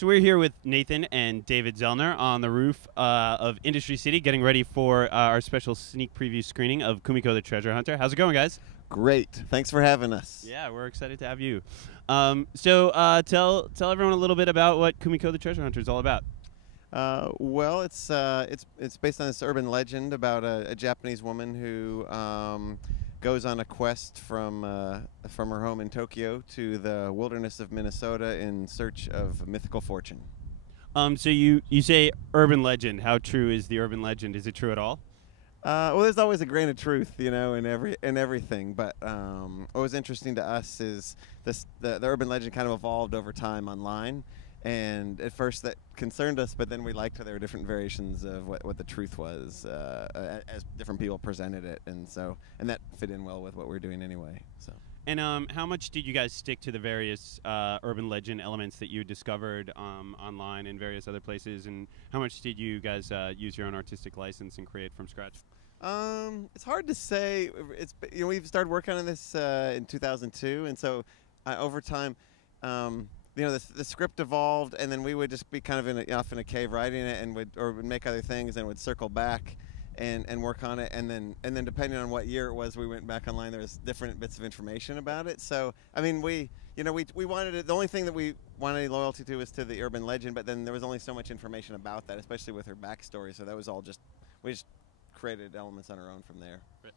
So we're here with Nathan and David Zellner on the roof of Industry City, getting ready for our special sneak preview screening of Kumiko the Treasure Hunter. How's it going, guys? Great. Thanks for having us. Yeah, we're excited to have you. Tell everyone a little bit about what Kumiko the Treasure Hunter is all about. Well, it's based on this urban legend about a Japanese woman who goes on a quest from her home in Tokyo to the wilderness of Minnesota in search of mythical fortune. So you say urban legend. How true is the urban legend? Is it true at all? Well, there's always a grain of truth, in everything. But what was interesting to us is the urban legend kind of evolved over time online. And at first that concerned us, but then we liked how there were different variations of what the truth was as different people presented it, and that fit in well with what we're doing anyway. So. And how much did you guys stick to the various urban legend elements that you discovered online and various other places, and how much did you guys use your own artistic license and create from scratch? It's hard to say. We've started working on this in 2002, and so over time. The script evolved, and then we would just be kind of off in a cave writing it, and would make other things, and would circle back and work on it, and then depending on what year it was, we went back online. There was different bits of information about it. So I mean, we wanted it. The only thing that we wanted any loyalty to was to the urban legend, but then there was only so much information about that, especially with her backstory. So that was all we just created elements on our own from there. Right.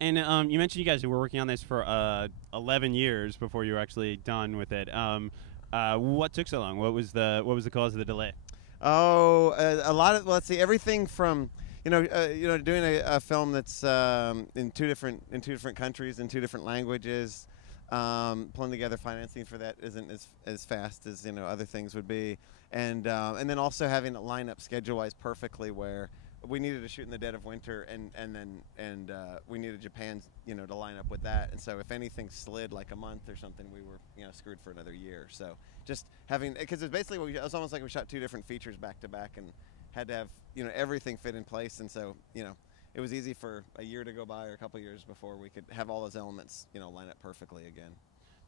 And you mentioned you guys were working on this for 11 years before you were actually done with it. What took so long? What was the cause of the delay? Oh, a lot of everything from doing a film that's in two different countries in two different languages. Pulling together financing for that isn't as fast as other things would be, and then also having it line up schedule-wise perfectly where we needed to shoot in the dead of winter, and we needed Japan, to line up with that. And so if anything slid like a month or something, we were, screwed for another year. So just having, because it's basically, it was almost like we shot two different features back to back and had to have, everything fit in place. And so, it was easy for a year to go by or a couple years before we could have all those elements, line up perfectly again.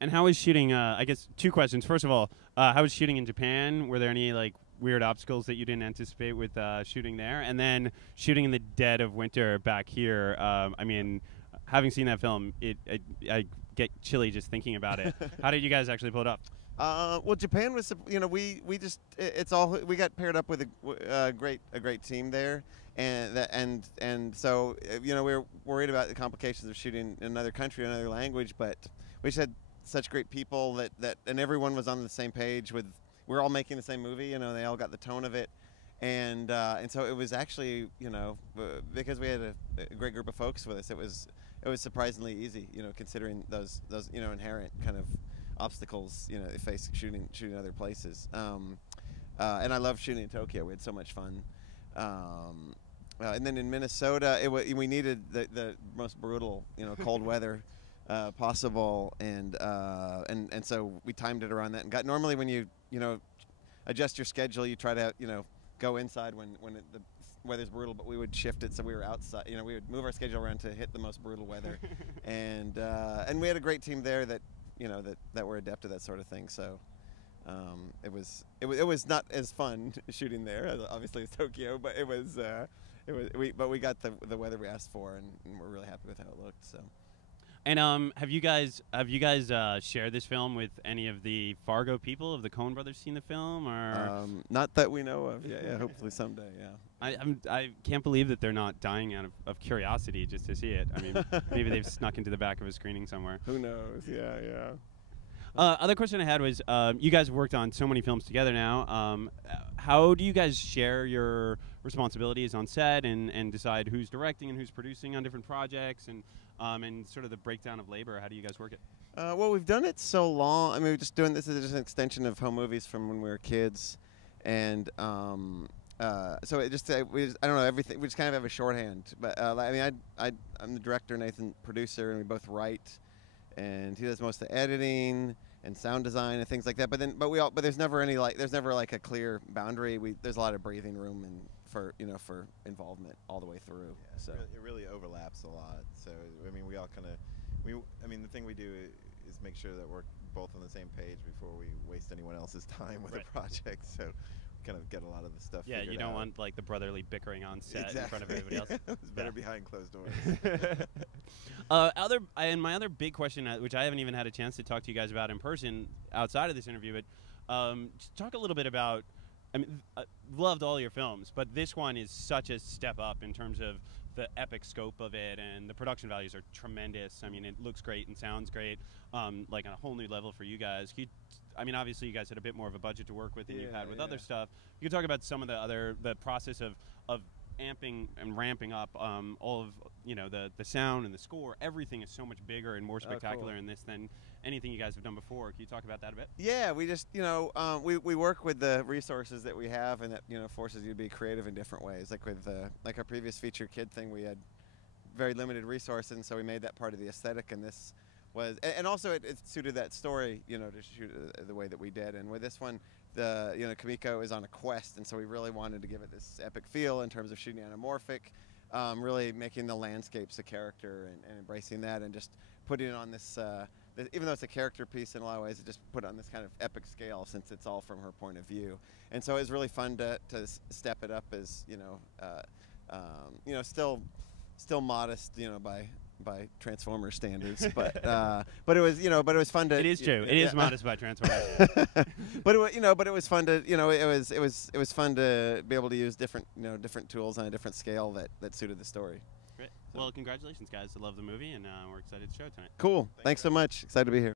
And how was shooting? I guess two questions. First of all, how was shooting in Japan? Were there any weird obstacles that you didn't anticipate with shooting there? And then shooting in the dead of winter back here. I mean, having seen that film, I get chilly just thinking about it. How did you guys actually pull it up? Well, Japan was, we got paired up with a great team there, and so we were worried about the complications of shooting in another country, another language, but we just had such great people that and everyone was on the same page with. We're all making the same movie, they all got the tone of it, and so it was actually, because we had a great group of folks with us, it was surprisingly easy, considering those inherent kind of obstacles, they face shooting other places. And I love shooting in Tokyo. We had so much fun. And then in Minnesota, we needed the most brutal, cold weather possible, and so we timed it around that. And normally when you adjust your schedule, you try to go inside when the weather's brutal, but we would shift it so we were outside. We would move our schedule around to hit the most brutal weather, and we had a great team there that that were adept at that sort of thing. So it was not as fun shooting there, obviously, as Tokyo, but we got the weather we asked for, and we're really happy with how it looked. So. And have you guys shared this film with any of the Fargo people? Have the Coen brothers seen the film, or not that we know of? Yeah, hopefully someday. Yeah. I can't believe that they're not dying out of curiosity just to see it. I mean, maybe they've snuck into the back of a screening somewhere. Who knows? Yeah. Other question I had was, you guys worked on so many films together now. How do you guys share your responsibilities on set and decide who's directing and who's producing on different projects, and sort of the breakdown of labor? How do you guys work it? Well, we've done it so long. I mean, we're just doing this as just an extension of home movies from when we were kids, and so it just I don't know, everything. We just kind of have a shorthand. But I mean, I'm the director, Nathan producer, and we both write, and he does most of the editing and sound design and things like that. But there's never a clear boundary. There's a lot of breathing room and for involvement all the way through. Yeah, so it really overlaps a lot. So I mean, we all kind of the thing we do is make sure that we're both on the same page before we waste anyone else's time with Right. a project. So we kind of get a lot in stuff. Yeah, you figured don't out. want like the brotherly bickering on set Exactly. in front of everybody else. It's better behind closed doors. And my other big question, which I haven't even had a chance to talk to you guys about in person outside of this interview, but just talk a little bit about. I mean, loved all your films, but this one is such a step up in terms of the epic scope of it, and the production values are tremendous. I mean, it looks great and sounds great, like on a whole new level for you guys. I mean, obviously you guys had a bit more of a budget to work with than you've had with other stuff. You could talk about some of the process of amping and ramping up all of the sound and the score. Everything is so much bigger and more spectacular in this than anything you guys have done before. Can you talk about that a bit? Yeah, we just we work with the resources that we have, and that forces you to be creative in different ways. Like with like our previous feature kid thing, we had very limited resources, and so we made that part of the aesthetic. And this was, and also it suited that story, to shoot the way that we did. And with this one, Kumiko is on a quest, and so we really wanted to give it this epic feel in terms of shooting anamorphic, really making the landscapes a character and embracing that, and just putting it on this. Even though it's a character piece in a lot of ways, it just put it on this kind of epic scale since it's all from her point of view. And so it was really fun to step it up as still modest by Transformers standards, but it was fun to. It is true. It is modest by Transformers. but it was fun to it was fun to be able to use different tools on a different scale that suited the story. Great. Well, congratulations, guys. I love the movie, and we're excited to show it tonight. Cool. Thanks so much. Excited to be here.